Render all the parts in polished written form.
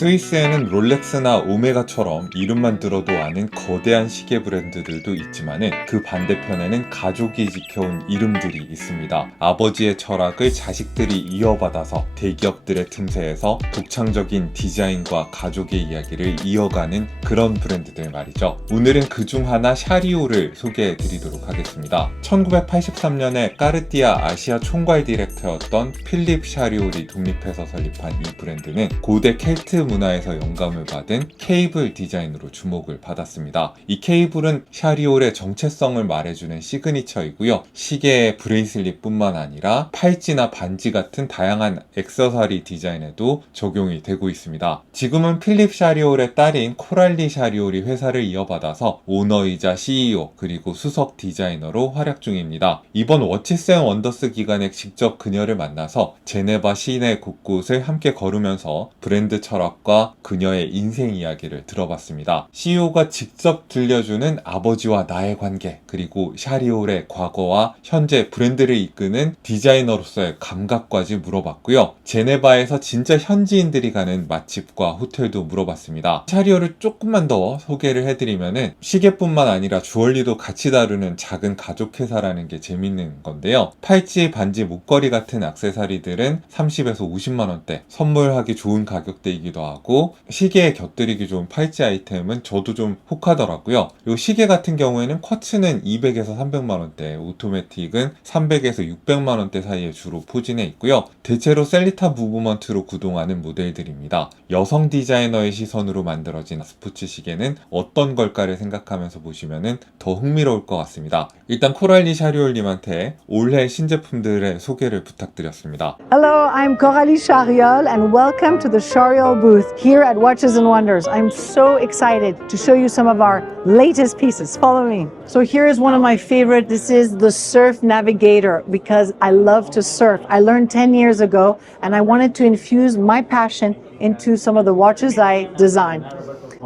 스위스에는 롤렉스나 오메가처럼 이름만 들어도 아는 거대한 시계 브랜드들도 있지만은 그 반대편에는 가족이 지켜온 이름들이 있습니다. 아버지의 철학을 자식들이 이어받아서 대기업들의 틈새에서 독창적인 디자인과 가족의 이야기를 이어가는 그런 브랜드들 말이죠. 오늘은 그중 하나 샤리오를 소개해 드리도록 하겠습니다. 1983년에 까르띠아 아시아 총괄 디렉터였던 필립 샤리올이 독립해서 설립한 이 브랜드는 고대 켈트 문화에서 영감을 받은 케이블 디자인으로 주목을 받았습니다. 이 케이블은 샤리올의 정체성을 말해주는 시그니처이고요. 시계의 브레이슬릿 뿐만 아니라 팔찌나 반지 같은 다양한 액세서리 디자인에도 적용이 되고 있습니다. 지금은 필립 샤리올의 딸인 코랄리 샤리올이 회사를 이어받아서 오너이자 CEO 그리고 수석 디자이너로 활약 중입니다. 이번 워치스 앤 원더스 기간에 직접 그녀를 만나서 제네바 시내 곳곳을 함께 걸으면서 브랜드 철학과 그녀의 인생 이야기를 들어봤습니다. CEO가 직접 들려주는 아버지와 나의 관계, 그리고 샤리올의 과거와 현재 브랜드를 이끄는 디자이너로서의 감각까지 물어봤고요. 제네바에서 진짜 현지인들이 가는 맛집과 호텔도 물어봤습니다. 샤리올을 조금만 더 소개를 해드리면은 시계뿐만 아니라 주얼리도 같이 다루는 작은 가족 회사라는 게 재밌는 건데요. 팔찌, 반지, 목걸이 같은 액세서리들은 30에서 50만원대, 선물하기 좋은 가격대이기도 하고 시계에 곁들이기 좋은 팔찌 아이템은 저도 좀 혹하더라고요. 이 시계 같은 경우에는 쿼츠는 200에서 300만원대, 오토매틱은 300에서 600만원대 사이에 주로 포진해 있고요. 대체로 셀리타 무브먼트로 구동하는 모델들입니다. 여성 디자이너의 시선으로 만들어진 스포츠 시계는 어떤 걸까를 생각하면서 보시면 더 흥미로울 것 같습니다. 일단 코랄리 샤리올님한테 올해 신제품들의 소개를 부탁드렸습니다. Hello, I'm Coralie Chariol and welcome to the Chariol booth here at Watches and Wonders. I'm so excited to show you some of our latest pieces. Follow me. So here is one of my favorite. This is the Surf Navigator because I love to surf. I learned 10 years ago and I wanted to infuse my passion into some of the watches I design.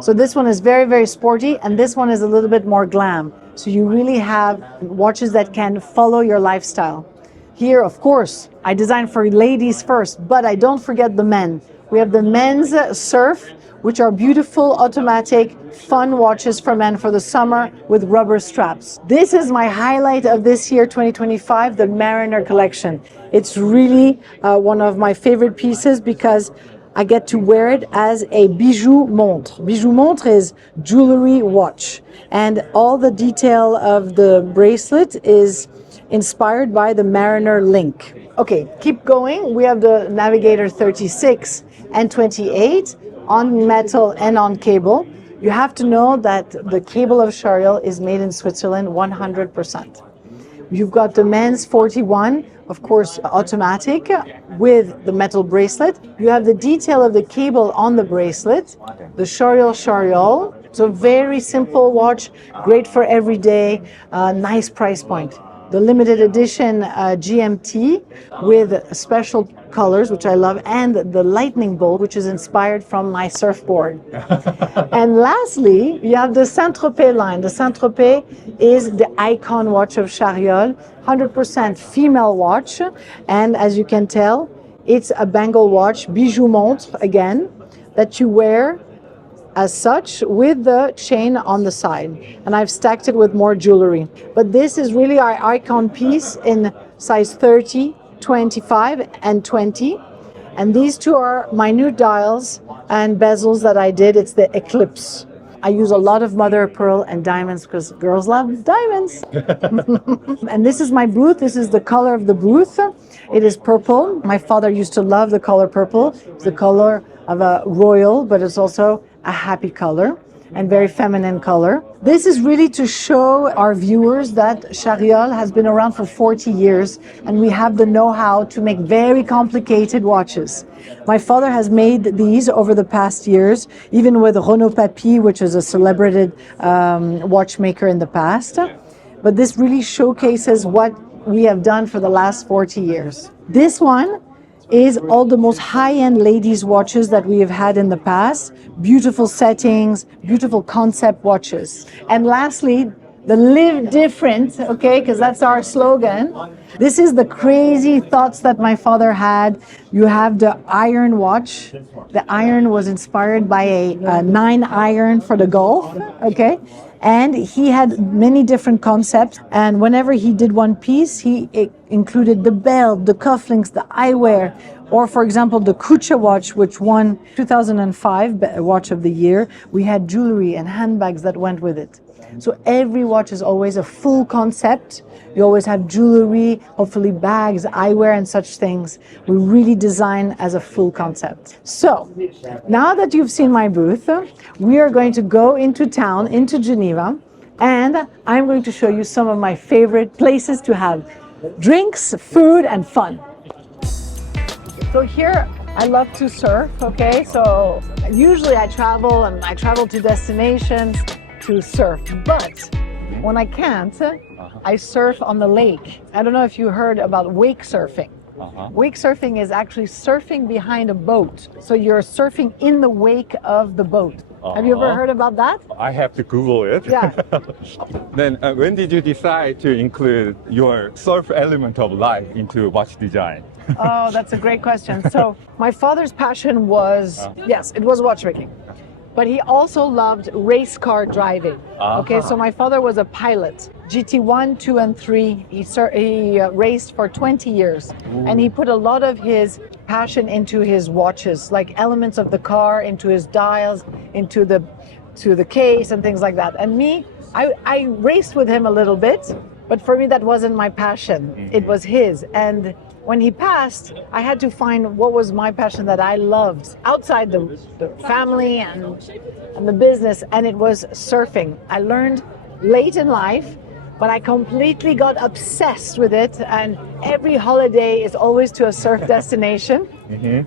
So this one is very, very sporty and this one is a little bit more glam. So you really have watches that can follow your lifestyle. Here, of course, I design for ladies first, but I don't forget the men. We have the men's Surf, which are beautiful, automatic, fun watches for men for the summer with rubber straps. This is my highlight of this year, 2025, the Mariner collection. It's really one of my favorite pieces because I get to wear it as a bijou montre. Bijou montre is jewelry watch. And all the detail of the bracelet is inspired by the Mariner link. Okay, keep going. We have the Navigator 36 and 28 on metal and on cable. You have to know that the cable of Chariol is made in Switzerland 100%. You've got the men's 41, of course, automatic with the metal bracelet. You have the detail of the cable on the bracelet, the Chariol. It's a very simple watch, great for every day, nice price point. The limited edition GMT with special colors, which I love, and the lightning bolt, which is inspired from my surfboard. And lastly, you have the Saint-Tropez line. The Saint-Tropez is the icon watch of Chariol, 100% female watch. And as you can tell, it's a bangle watch, bijou montre again, that you wear as such with the chain on the side. And I've stacked it with more jewelry. But this is really our icon piece in size 30, 25 and 20. And these two are minute dials and bezels that I did. It's the Eclipse. I use a lot of mother of pearl and diamonds because girls love diamonds. And this is my booth. This is the color of the booth. It is purple. My father used to love the color purple. It's the color of a royal, but it's also a happy color and very feminine color. This is really to show our viewers that Chariol has been around for 40 years and we have the know-how to make very complicated watches. My father has made these over the past years, even with Renaud Papy, which is a celebrated watchmaker in the past. But this really showcases what we have done for the last 40 years. This one is all the most high-end ladies watches that we have had in the past. Beautiful settings, beautiful concept watches. And lastly, the live different, okay, because that's our slogan. This is the crazy thoughts that my father had. You have the iron watch. The iron was inspired by a 9 iron for the golf, okay? And he had many different concepts. And whenever he did one piece, he included the belt, the cufflinks, the eyewear, or for example, the Kucha watch, which won 2005 Watch of the Year. We had jewelry and handbags that went with it. So every watch is always a full concept. You always have jewelry, hopefully bags, eyewear, and such things. We really design as a full concept. So now that you've seen my booth, we are going to go into town, into Geneva, and I'm going to show you some of my favorite places to have drinks, food, and fun. So here, I love to surf, okay? So usually I travel to destinations to surf, but when I can't, I surf on the lake. I don't know if you heard about wake surfing. Wake surfing is actually surfing behind a boat. So you're surfing in the wake of the boat. Have you ever heard about that? I have to Google it. Yeah. Then when did you decide to include your surf element of life into watch design? Oh, that's a great question. So my father's passion was, yes, it was watchmaking. But he also loved race car driving. Okay, so my father was a pilot. GT1, 2, and 3. He raced for 20 years. And he put a lot of his passion into his watches, like elements of the car, into his dials, into the case and things like that. And me, I raced with him a little bit, but for me that wasn't my passion. It was his. And when he passed, I had to find what was my passion that I loved outside the family and the business, and it was surfing. I learned late in life, but I completely got obsessed with it, and every holiday is always to a surf destination.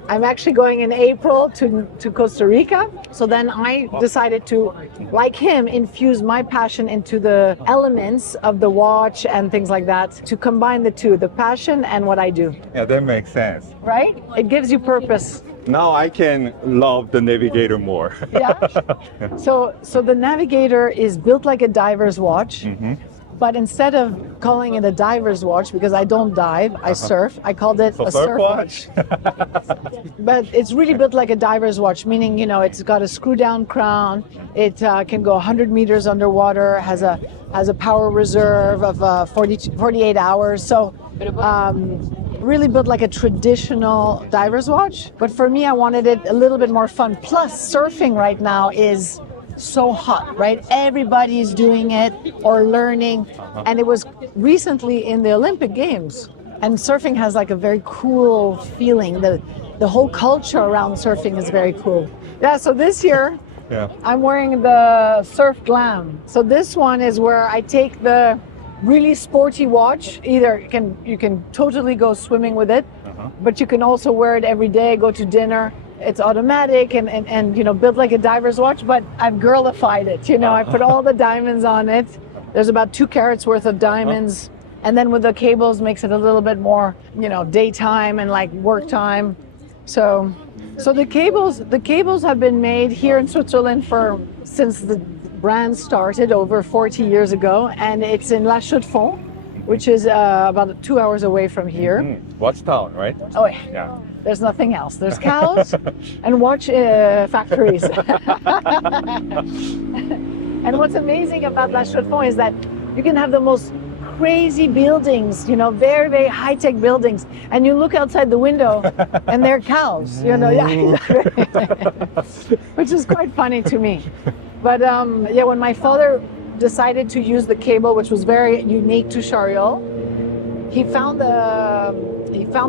I'm actually going in April to Costa Rica. So then I decided to, like him, infuse my passion into the elements of the watch and things like that, to combine the two, the passion and what I do. Yeah, that makes sense. Right? It gives you purpose. Now I can love the Navigator more. Yeah. So the Navigator is built like a diver's watch. But instead of calling it a diver's watch, because I don't dive, I surf, I called it a surf watch. But it's really built like a diver's watch, meaning, you know, it's got a screw down crown, it can go 100 meters underwater, has a power reserve of 48 hours. So really built like a traditional diver's watch. But for me, I wanted it a little bit more fun. Plus, surfing right now is so hot, right? Everybody's doing it or learning. And it was recently in the Olympic Games. And surfing has like a very cool feeling. The whole culture around surfing is very cool. Yeah, so this year, I'm wearing the Surf Glam. So this one is where I take the really sporty watch. Either you can totally go swimming with it, but you can also wear it every day, go to dinner. It's automatic and you know, built like a diver's watch, but I've girlified it. You know, I put all the diamonds on it. There's about 2 carats worth of diamonds. And then with the cables makes it a little bit more, you know, daytime and like work time. So the cables have been made here in Switzerland since the brand started over 40 years ago. And it's in La Chaux-de-Fonds, which is about 2 hours away from here. Watchtown, right? Oh, yeah. There's nothing else. There's cows and watch factories. And what's amazing about La Chaux-de-Fonds is that you can have the most crazy buildings, you know, very, very high-tech buildings, and you look outside the window and they're cows, you know, which is quite funny to me. But yeah, when my father decided to use the cable, which was very unique to Chariol, he found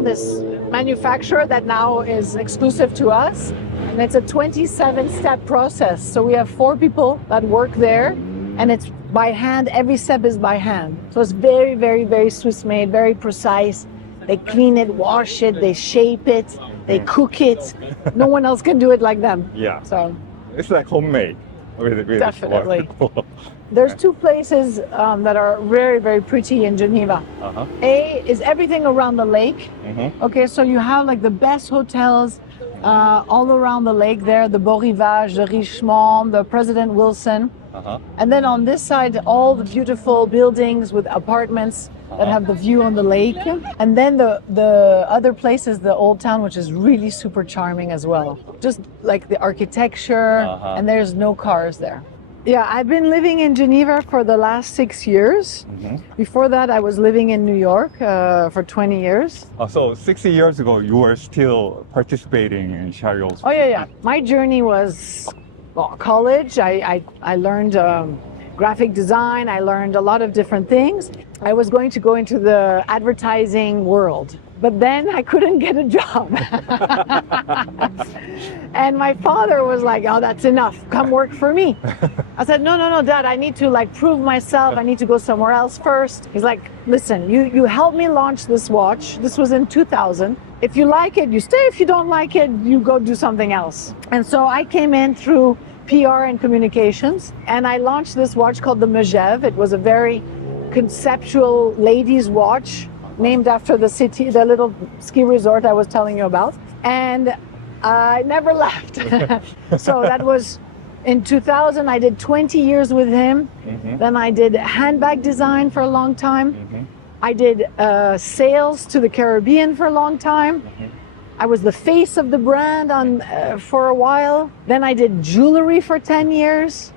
this manufacturer that now is exclusive to us, and it's a 27-step process. So we have 4 people that work there, and it's by hand. Every step is by hand. So it's very, very, very Swiss made, very precise. They clean it, wash it, they shape it, they cook it. No one else can do it like them. Yeah. So it's like homemade. Really definitely. There's 2 places that are very, very pretty in Geneva. A is everything around the lake. Okay, so you have like the best hotels all around the lake there, the Beau Rivage, the Richemont, the President Wilson. Uh-huh. And then on this side, all the beautiful buildings with apartments that have the view on the lake. And then the other place is the old town, which is really super charming as well. Just like the architecture, and there's no cars there. Yeah, I've been living in Geneva for the last 6 years. Before that, I was living in New York for 20 years. So 60 years ago, you were still participating in Chariot's. Oh, yeah. My journey was college. I learned graphic design. I learned a lot of different things. I was going to go into the advertising world, but then I couldn't get a job. And my father was like, "Oh, that's enough. Come work for me." I said, No, Dad, I need to prove myself. I need to go somewhere else first. He's like, "Listen, you helped me launch this watch. This was in 2000. If you like it, you stay. If you don't like it, you go do something else." And so I came in through PR and communications, and I launched this watch called the Megève. It was a very conceptual ladies' watch named after the city, the little ski resort I was telling you about. And I never left. So that was in 2000. I did 20 years with him. Then I did handbag design for a long time. I did sales to the Caribbean for a long time. I was the face of the brand for a while. Then I did jewelry for 10 years.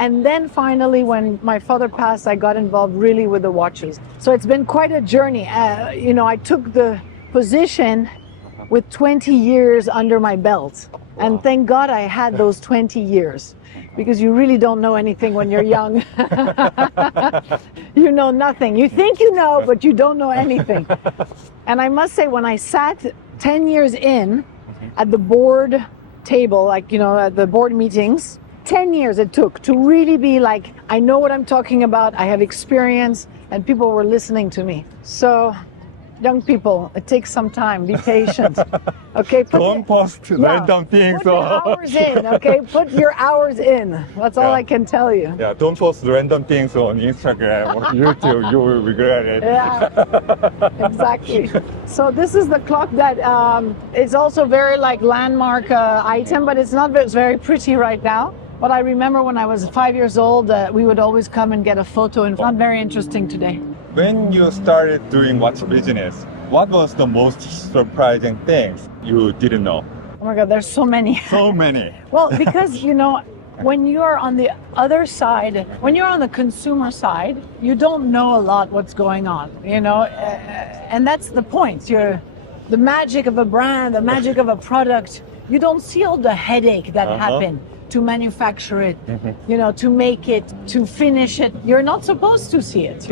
And then finally, when my father passed, I got involved really with the watches. So it's been quite a journey. I took the position with 20 years under my belt. And thank God I had those 20 years, because you really don't know anything when you're young. You know nothing. You think you know, but you don't know anything. And I must say, when I sat 10 years in at the board table, at the board meetings, 10 years it took to really be like, I know what I'm talking about, I have experience, and people were listening to me. So, young people, it takes some time, be patient. Okay, Don't post random things. Put your hours in, okay? Put your hours in. That's all I can tell you. Yeah, don't post random things on Instagram or YouTube. You will regret it. Yeah, exactly. So this is the clock that is also very landmark item, but it's not very pretty right now. But I remember when I was 5 years old, we would always come and get a photo, and it's not very interesting today. When you started doing watch business, what was the most surprising things you didn't know? Oh my God, there's so many. So many. Well, because, when you're on the other side, when you're on the consumer side, you don't know a lot what's going on, and that's the point. The magic of a brand, the magic of a product, you don't see all the headache that happened to manufacture it, to make it, to finish it. You're not supposed to see it,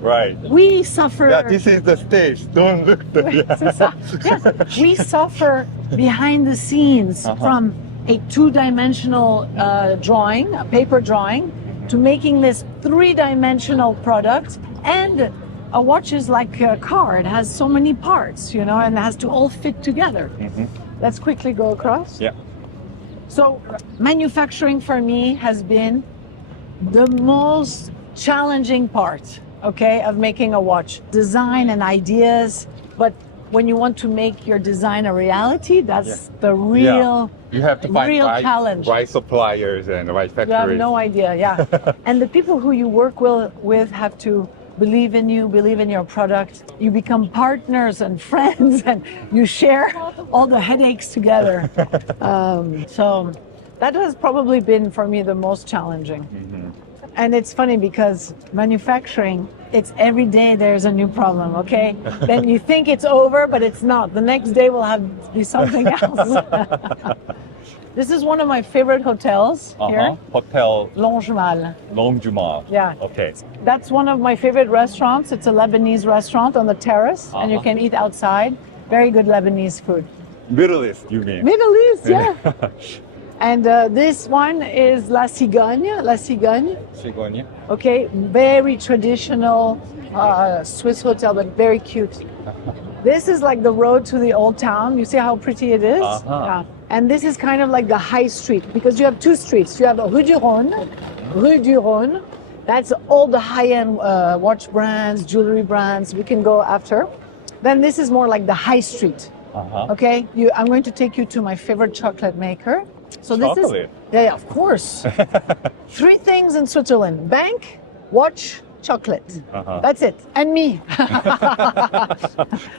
Right. We suffer. Yeah, this is the stage. Don't look Yes, we suffer behind the scenes from a two-dimensional drawing, a paper drawing, to making this three-dimensional product. And a watch is like a car. It has so many parts, and it has to all fit together. Let's quickly go across. Yeah. So manufacturing for me has been the most challenging part, of making a watch. Design and ideas, but when you want to make your design a reality, that's the real You have to find challenge. right suppliers and right factories. You have no idea, And the people who you work with have to believe in you, believe in your product. You become partners and friends, and you share all the headaches together. So that has probably been for me the most challenging. And it's funny because manufacturing, it's every day there's a new problem, okay? Then you think it's over, but it's not. The next day will be something else. This is one of my favorite hotels here. Hotel Longemal. Longemal. Yeah. Okay. That's one of my favorite restaurants. It's a Lebanese restaurant on the terrace, and you can eat outside. Very good Lebanese food. Middle East, you mean? Middle East, yeah. And this one is La Cigogne. La Cigogne. Cigogne. Okay, very traditional Swiss hotel, but very cute. This is like the road to the old town. You see how pretty it is? Yeah. And this is kind of like the high street, because you have two streets. You have Rue du Rhône. That's all the high-end watch brands, jewelry brands. We can go after. Then this is more like the high street. Okay, I'm going to take you to my favorite chocolate maker. So this Chocolate. is, yeah, of course. Three things in Switzerland: bank, watch, chocolate. That's it. And me.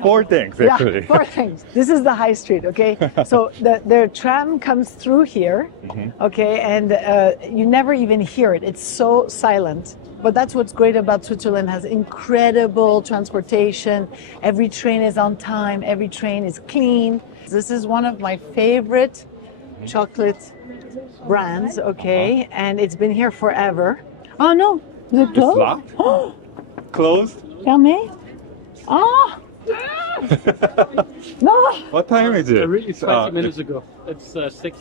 Four things, Yeah, actually. four things. This is the high street, okay? So the tram comes through here, okay, and you never even hear it. It's so silent. But that's what's great about Switzerland. Has incredible transportation. Every train is on time. Every train is clean. This is one of my favorite chocolate brands, okay, and it's been here forever. Oh no, is it It's closed? locked? Closed? Fermé? Oh! No! What time is it? It's 20 minutes ago. It's 6.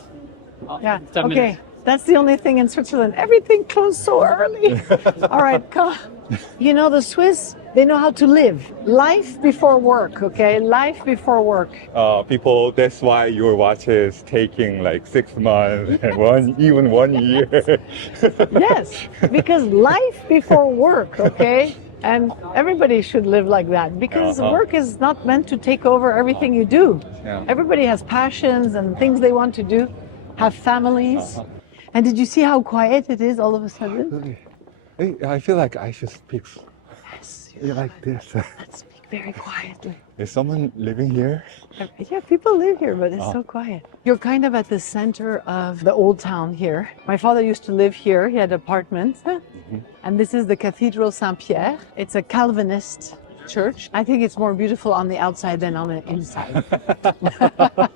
Yeah, 10 okay. minutes. That's the only thing in Switzerland. Everything closed so early. All right, come. You know, the Swiss, they know how to live. Life before work, okay? Life before work. People, that's why your watch is taking like 6 months and even 1 year. Yes, because life before work, okay? And everybody should live like that because work is not meant to take over everything you do. Yeah. Everybody has passions and things they want to do, have families. And did you see how quiet it is all of a sudden? I feel like I should speak Yes, like this. let's speak very quietly. Is someone living here? Yeah, people live here, but it's so quiet. You're kind of at the center of the old town here. My father used to live here. He had apartments. And this is the Cathedral Saint-Pierre. It's a Calvinist church. I think it's more beautiful on the outside than on the inside.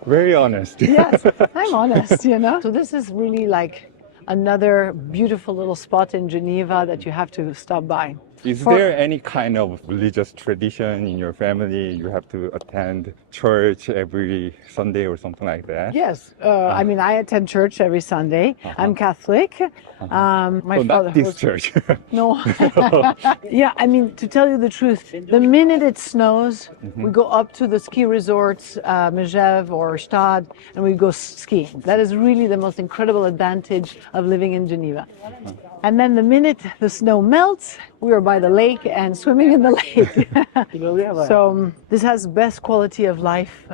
Very honest. Yes, I'm honest, you know. So this is really like another beautiful little spot in Geneva that you have to stop by. Is For- there any kind of religious tradition in your family? You have to attend church every Sunday or something like that? Yes, I mean, I attend church every Sunday. I'm Catholic. My So father not this was- church. No. Yeah, I mean, to tell you the truth, the minute it snows, we go up to the ski resorts, Megève or Stade, and we go skiing. That is really the most incredible advantage of living in Geneva. And then the minute the snow melts, we are by the lake and swimming in the lake. So this has best quality of life,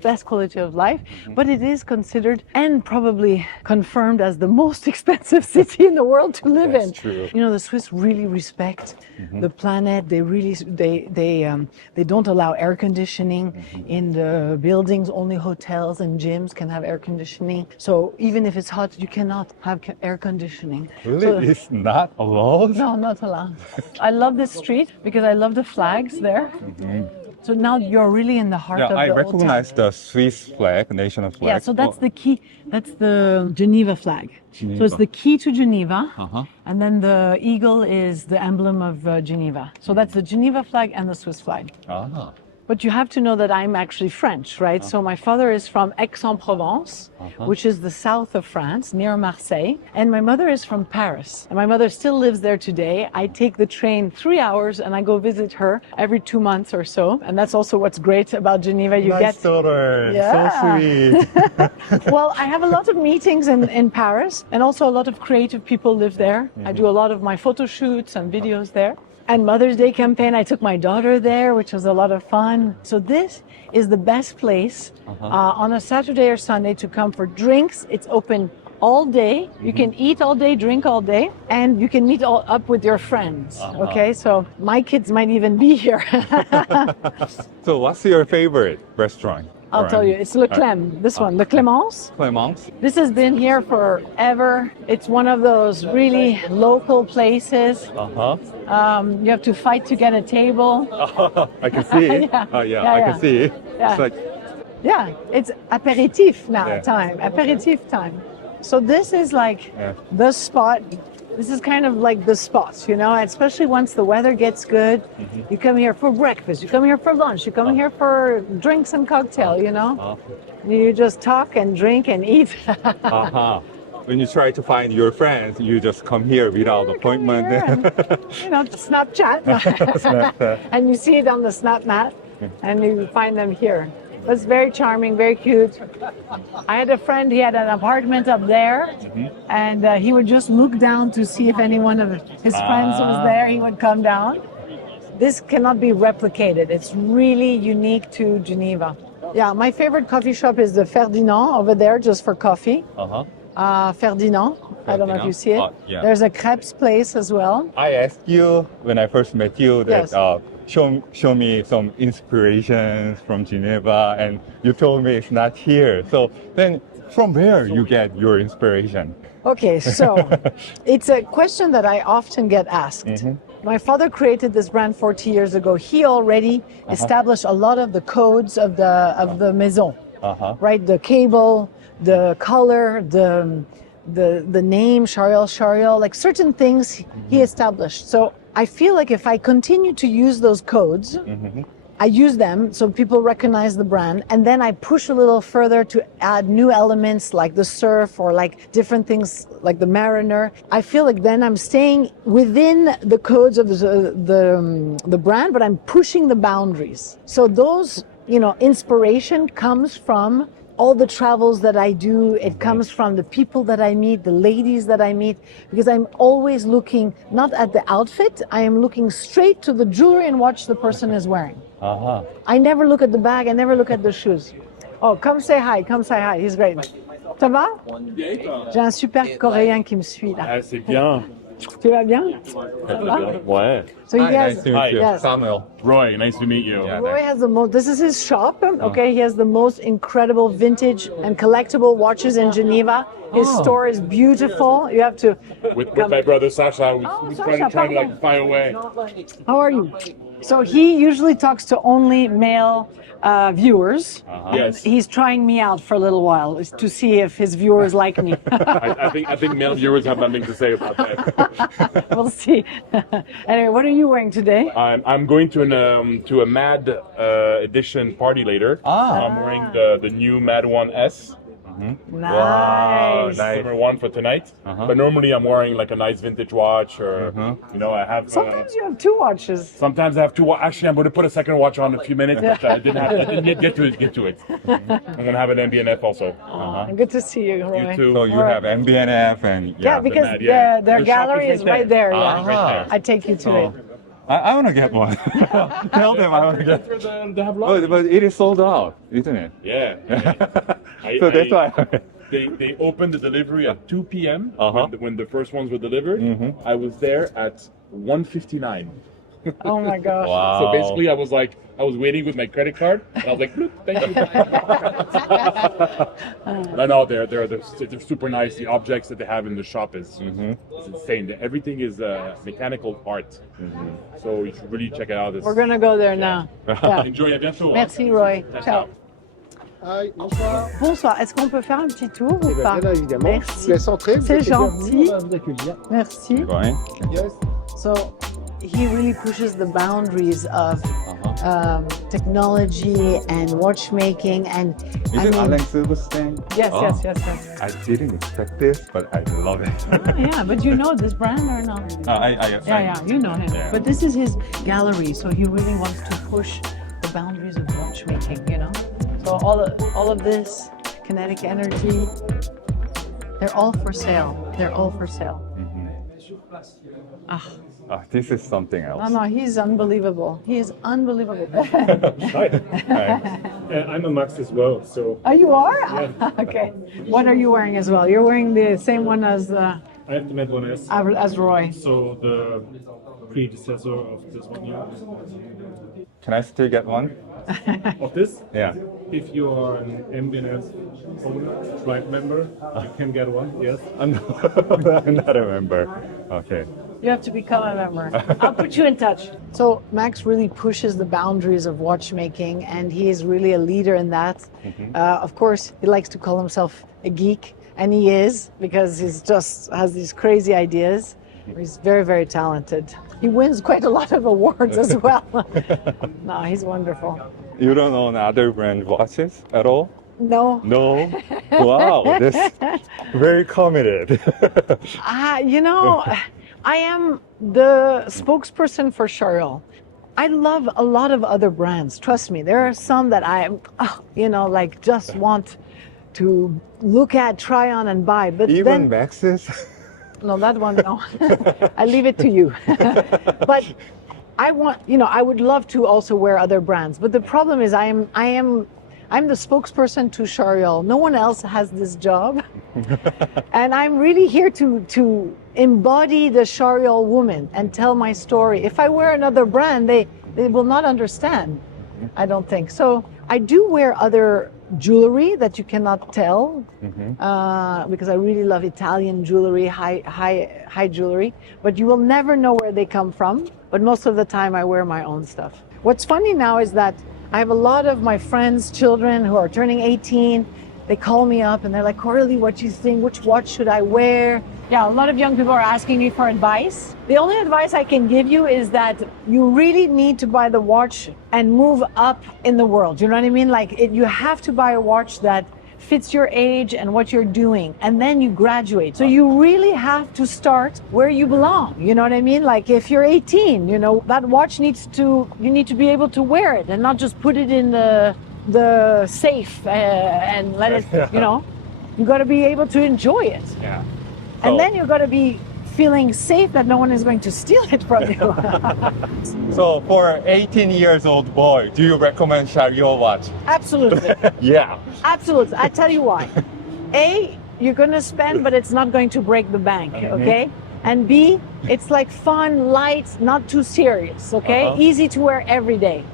best quality of life, but it is considered and probably confirmed as the most expensive city in the world to live That's in. true. You know, the Swiss really respect the planet. They really they don't allow air conditioning in the buildings. Only hotels and gyms can have air conditioning. So even if it's hot, you cannot have air conditioning. Really? So- It's not allowed? no, not allowed. I love this street because I love the flags there. So now you're really in the heart Yeah, of I the old town. recognize the Swiss flag, national flag. Yeah, so that's the key. That's the Geneva flag. So it's Geneva. the key to Geneva. Uh-huh. And then the eagle is the emblem of Geneva. So that's the Geneva flag and the Swiss flag. Ah. But you have to know that I'm actually French, right? So my father is from Aix-en-Provence, which is the south of France, near Marseille. And my mother is from Paris. And my mother still lives there today. I take the train 3 hours and I go visit her every 2 months or so. And that's also what's great about Geneva. You Nice daughter. Yeah. So sweet. Well, I have a lot of meetings in Paris, and also a lot of creative people live there. I do a lot of my photo shoots and videos there. And Mother's Day campaign, I took my daughter there, which was a lot of fun. So this is the best place on a Saturday or Sunday to come for drinks. It's open all day. You can eat all day, drink all day, and you can meet all up with your friends. Okay, so my kids might even be here. So what's your favorite restaurant? I'll tell you, it's Le Clem, this one, the Clémence. Clemence? This has been here forever. It's one of those really local places. Uh-huh. You have to fight to get a table. I can see. Yeah. Oh, yeah, Yeah, I yeah. can see. Yeah. It's like, Yeah, it's aperitif now Yeah. time, aperitif time. So this is like Yeah. the spot. This is kind of like the spot, you know, especially once the weather gets good. You come here for breakfast, you come here for lunch, you come here for drinks and cocktail, you know. You just talk and drink and eat. uh-huh. When you try to find your friends, you just come here without appointment. Here and, you know, Snapchat. And you see it on the Snap Map and you find them here. It's very charming, very cute. I had a friend, he had an apartment up there and he would just look down to see if any one of his friends was there. He would come down. This cannot be replicated. It's really unique to Geneva. Yeah, my favorite coffee shop is the Ferdinand over there, just for coffee. Ferdinand. I don't know if you see it. Oh, yeah. There's a crepes place as well. I asked you when I first met you that Yes. show me some inspirations from Geneva, and you told me it's not here. So then, from where you get your inspiration? Okay, so it's a question that I often get asked. My father created this brand 40 years ago. He already established a lot of the codes of the maison, right? The cable, the color, the name, Chariol, like certain things he established. So I feel like if I continue to use those codes, I use them so people recognize the brand, and then I push a little further to add new elements like the surf or like different things like the mariner. I feel like then I'm staying within the codes of the brand, but I'm pushing the boundaries. So those, inspiration comes from all the travels that I do. It comes from the people that I meet, the ladies that I meet, because I'm always looking not at the outfit, I am looking straight to the jewelry and watch the person is wearing. I never look at the bag, I never look at the shoes. Oh, come say hi, he's great. Ça va? J'ai un super coréen qui me suit là. Ah, c'est bien. Tu vas bien? Ça va? Ouais. So he Hi, has, nice to meet you. yes. Samuel. Roy, nice to meet you. Yeah. Roy has the most, this is his shop, okay? He has the most incredible vintage and collectible watches in Geneva. His store is beautiful. You have to, With my brother Sasha, we Sasha, trying to pardon. like find a way. how are you? So he usually talks to only male viewers. Yes. He's trying me out for a little while to see if his viewers like me. I think male viewers have nothing to say about that. We'll see. Anyway, what are you wearing today? I'm going to a Mad edition party later. I'm wearing the new Mad 1S. Nice. nice. Summer one for tonight. But normally I'm wearing like a nice vintage watch, or I have. Sometimes you have two watches. Sometimes I have two. Actually, I'm going to put a second watch on in a few minutes, but I didn't yet get to it. I'm going to have an MBNF also. Good to see you, Roy. You too. So you have MBNF and Yeah, because Mad, yeah. their The shop gallery is is right right there. Yeah. Right there. I take you to it. I want to get one. Tell them I want to get. They have lots. But it is sold out, isn't it? Yeah. So that's why. They opened the delivery at 2 p.m. When the first ones were delivered. I was there at 1:59. Oh my gosh. Wow. So basically, I was waiting with my credit card, and I was like, "Bloop, thank you." I know they're super nice. The objects that they have in the shop is insane. Everything is mechanical art. So you should really check it out. We're gonna go there now. Yeah. Enjoy. À bientôt. Merci Roy. Ciao. Hi, bonsoir. Bonsoir. Est-ce qu'on peut faire un petit tour ou Eh pas? bien, évidemment. Je vous Merci. laisse entrer. vous C'est êtes les gentil. bienvenus, on va vous accueillir. Merci. Going. Yes. So he really pushes the boundaries of technology and watchmaking and Is it Alex Silverstein? Yes, Oh. yes. I didn't expect this, but I love it. Oh, yeah, but you know this brand or not? Yeah, you know him. Yeah. But this is his gallery, so he really wants to push the boundaries of watchmaking, So all of this, kinetic energy, they're all for sale. This is something else. No, he's unbelievable. He is unbelievable. I'm a Max as well, so Oh, you are? Okay. What are you wearing as well? You're wearing the same one as I have the Med 1S, as Roy. so the predecessor of this one here. Can I still get one? Of this, Yeah. if you are an MBNS owner, tribe member, you can get one, yes. I'm not a member. Okay. You have to become a member. I'll put you in touch. So Max really pushes the boundaries of watchmaking, and he is really a leader in that. Of course, he likes to call himself a geek, and he is, because he's just has these crazy ideas. He's very, very talented. He wins quite a lot of awards as well. No, he's wonderful. You don't own other brand watches at all? No, No. Wow, that's very committed. I am the spokesperson for Chariol. I love a lot of other brands. Trust me, there are some that I, just want to look at, try on, and buy. But Even then, Max's? no, that one, no. I leave it to you. But I want, I would love to also wear other brands. But the problem is, I'm I'm the spokesperson to Chariol. No one else has this job. And I'm really here to embody the Chariol woman and tell my story. If I wear another brand, they will not understand, I don't think. So I do wear other jewelry that you cannot tell because I really love Italian jewelry, high jewelry, but you will never know where they come from. But most of the time I wear my own stuff. What's funny now is that I have a lot of my friends' children who are turning 18. They call me up and they're like, Coralie, what do you think? Which watch should I wear? Yeah, a lot of young people are asking me for advice. The only advice I can give you is that you really need to buy the watch and move up in the world. You know what I mean? Like you have to buy a watch that fits your age and what you're doing, and then you graduate. So you really have to start where you belong. You know what I mean? Like if you're 18, you know, that watch you need to be able to wear it and not just put it in the safe and let it, you know, you got to be able to enjoy it. Yeah. And then you got to be feeling safe that no one is going to steal it from you. So for 18 years old boy, do you recommend Chariol watch? Absolutely. Yeah. Absolutely. I tell you why. A, you're going to spend, but it's not going to break the bank, okay? And B, it's like fun, light, not too serious, okay? Easy to wear every day.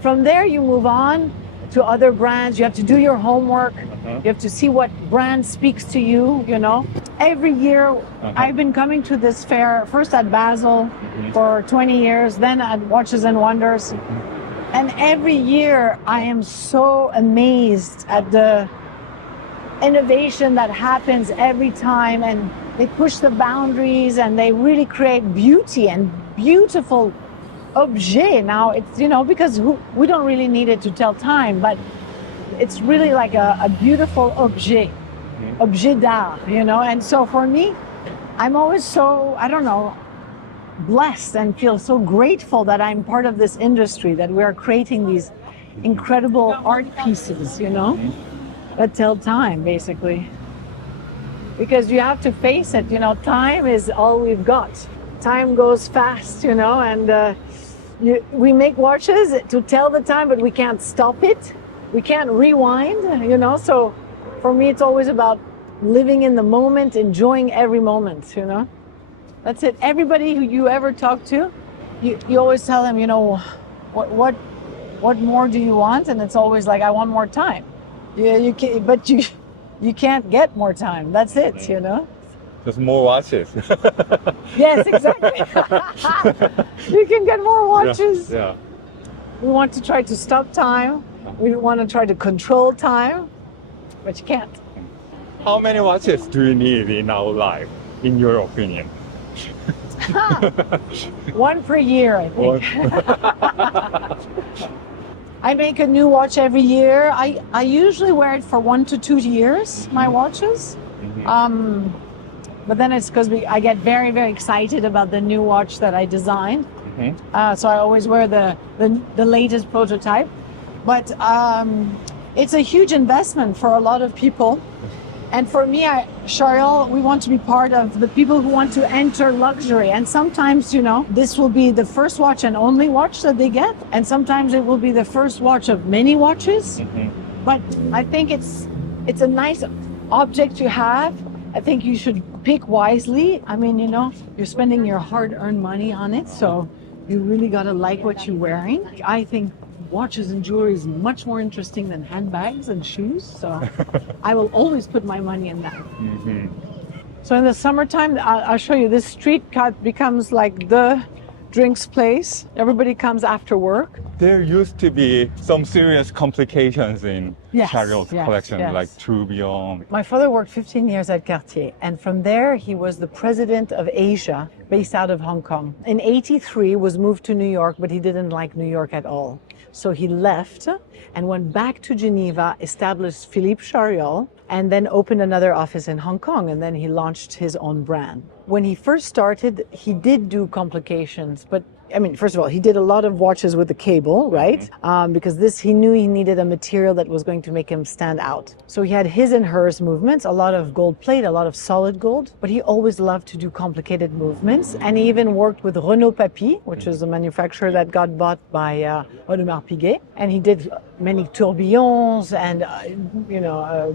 From there, you move on to other brands. You have to do your homework. You have to see what brand speaks to you, you know. Every year, I've been coming to this fair, first at Basel for 20 years, then at Watches and Wonders. And every year, I am so amazed at the innovation that happens every time. And they push the boundaries and they really create beauty and beautiful objet. Now, it's, you know, because we don't really need it to tell time, but it's really like a beautiful objet d'art, you know. And so for me, I'm always so, I don't know, blessed and feel so grateful that I'm part of this industry, that we are creating these incredible art pieces, you know, that tell time, basically. Because you have to face it, you know, time is all we've got. Time goes fast, you know, and we make watches to tell the time, but we can't stop it. We can't rewind, you know. So for me, it's always about living in the moment, enjoying every moment, you know. That's it. Everybody who you ever talk to, you always tell them, you know, what more do you want? And it's always like, I want more time. You can't get more time. That's it, you know. Just more watches. Yes, exactly. You can get more watches. Yeah. We want to try to stop time. We want to try to control time, but you can't. How many watches do you need in our life, in your opinion? One per year, I think. I make a new watch every year. I usually wear it for 1 to 2 years, my watches. But then it's because I get very, very excited about the new watch that I designed. So I always wear the latest prototype. But it's a huge investment for a lot of people. And for me, Chariol, we want to be part of the people who want to enter luxury. And sometimes, you know, this will be the first watch and only watch that they get. And sometimes it will be the first watch of many watches. But I think it's a nice object to have. I think you should pick wisely. I mean, you know, you're spending your hard-earned money on it, so you really got to like what you're wearing. I think watches and jewelry is much more interesting than handbags and shoes, so I will always put my money in that. So in the summertime, I'll show you, this street cut becomes like the drinks place. Everybody comes after work. There used to be some serious complications in Chariol's collection, like tourbillon. My father worked 15 years at Cartier, and from there he was the president of Asia, based out of Hong Kong. In '83, was moved to New York, but he didn't like New York at all. So he left and went back to Geneva, established Philippe Chariol, and then opened another office in Hong Kong, and then he launched his own brand. When he first started, he did do complications, but I mean, first of all, he did a lot of watches with the cable, right? Because he knew he needed a material that was going to make him stand out. So he had his and hers movements, a lot of gold plate, a lot of solid gold, but he always loved to do complicated movements. And he even worked with Renaud Papy, which is a manufacturer that got bought by Audemars Piguet. And he did many tourbillons and,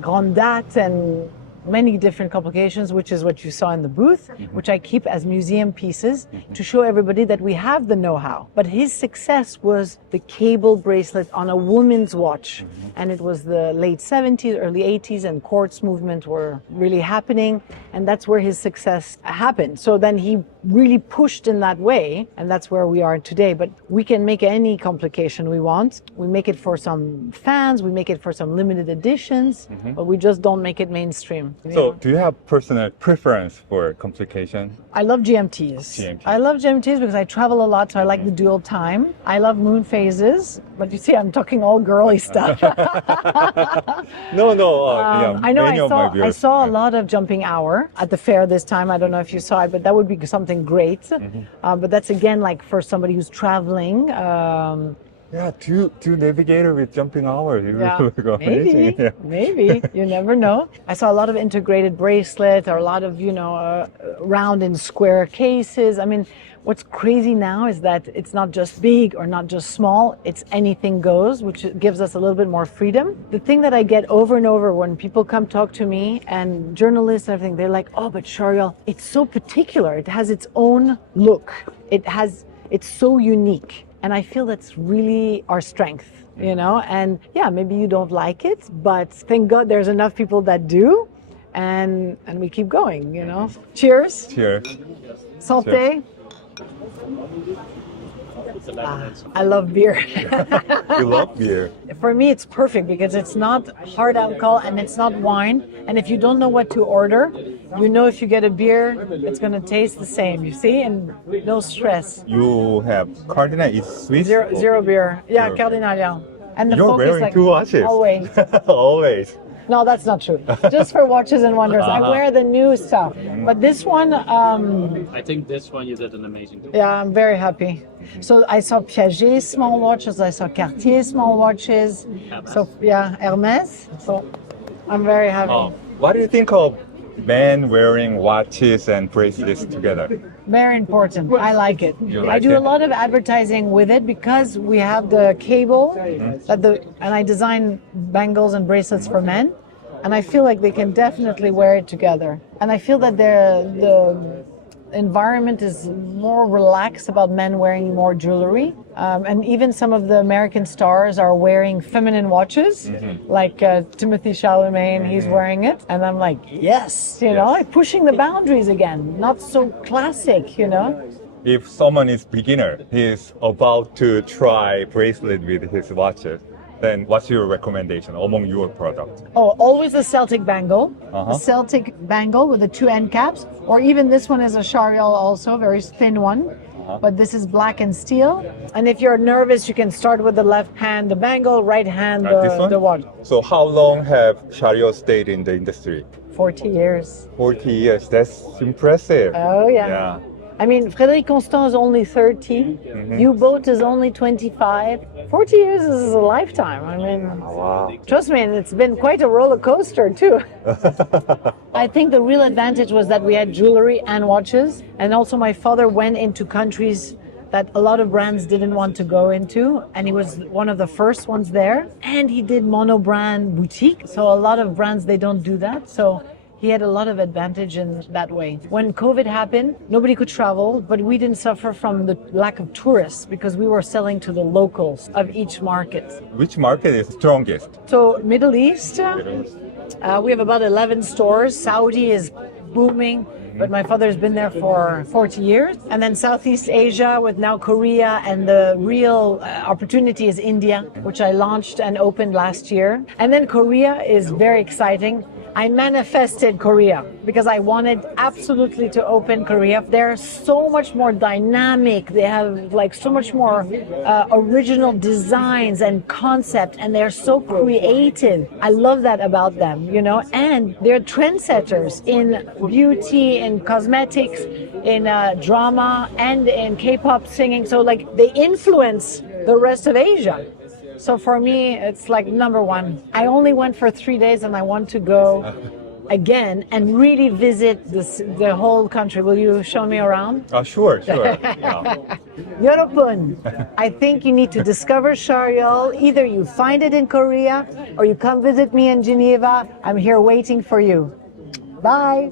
grand dates and many different complications, which is what you saw in the booth, which I keep as museum pieces to show everybody that we have the know-how. But his success was the cable bracelet on a woman's watch. And it was the late 70s, early 80s, and quartz movement were really happening. And that's where his success happened. So then he really pushed in that way, and that's where we are today. But we can make any complication we want. We make it for some fans, we make it for some limited editions, but we just don't make it mainstream. So, do you have personal preference for complication? I love GMTs. I love GMTs because I travel a lot, so I like the dual time. I love moon phases, but you see, I'm talking all girly stuff. No, I know many of my I viewers- saw a lot of jumping hour at the fair this time. I don't know if you saw it, but that would be something great. But that's again like for somebody who's traveling. Yeah, two navigator with jumping hours. It Yeah, would look amazing. maybe, maybe. You never know. I saw a lot of integrated bracelet or a lot of, round and square cases. I mean, what's crazy now is that it's not just big or not just small, it's anything goes, which gives us a little bit more freedom. The thing that I get over and over when people come talk to me and journalists and everything, they're like, oh, but Chariol, it's so particular. It has its own look. It's so unique. And I feel that's really our strength, and yeah, maybe you don't like it, but thank God there's enough people that do, and we keep going, Cheers. Cheers. Santé. I love beer. You love beer. For me, it's perfect because it's not hard alcohol and it's not wine. And if you don't know what to order, if you get a beer, it's going to taste the same, you see, and no stress. You have Cardinal is Swiss. Zero beer. Yeah, Zero. Cardinal, yeah. And the You're focus, wearing like, two watches. always. Always. No, that's not true. Just for Watches and Wonders. I wear the new stuff. But this one, I think this one you did an amazing job. yeah, I'm very happy. So I saw Piaget small watches, I saw Cartier small watches. So yeah, Hermes. So I'm very happy. What do you think of men wearing watches and bracelets together? Very important. I like it. You I like do it? a lot of advertising with it because we have the cable and I design bangles and bracelets for men, and I feel like they can definitely wear it together. And I feel that the environment is more relaxed about men wearing more jewelry, and even some of the American stars are wearing feminine watches, like Timothy Chalamet. He's wearing it, and I'm like, yes, like pushing the boundaries again, not so classic, If someone is beginner, he is about to try bracelet with his watches, then what's your recommendation among your products? Oh, always a Celtic bangle, a Celtic bangle with the two end caps, or even this one is a Chariol also, very thin one. But this is black and steel. And if you're nervous, you can start with the left hand, the bangle, right hand, This one? the watch. So how long have Chariot stayed in the industry? 40 years. 40 years. That's impressive. Oh, yeah. Yeah. I mean, Frédéric Constant is only 30. U-Boat is only 25. 40 years is a lifetime. I mean, trust me, and it's been quite a roller coaster, too. I think the real advantage was that we had jewelry and watches. And also my father went into countries that a lot of brands didn't want to go into, and he was one of the first ones there. And he did mono-brand boutique. So a lot of brands, they don't do that. So he had a lot of advantage in that way. When COVID happened, nobody could travel, but we didn't suffer from the lack of tourists because we were selling to the locals of each market. Which market is strongest? So Middle East, we have about 11 stores. Saudi is booming, but my father's been there for 40 years. And then Southeast Asia with now Korea, and the real opportunity is India, which I launched and opened last year. And then Korea is very exciting. I manifested Korea because I wanted absolutely to open Korea. They're so much more dynamic. They have like so much more original designs and concept, and they're so creative. I love that about them, you know, and they're trendsetters in beauty, in cosmetics, in drama, and in K-pop singing. So like they influence the rest of Asia. So for me, it's like number one. I only went for 3 days and I want to go again and really visit the whole country. Will you show me around? Sure. Yeah. 여러분, I think you need to discover Shariol. Either you find it in Korea or you come visit me in Geneva. I'm here waiting for you. Bye.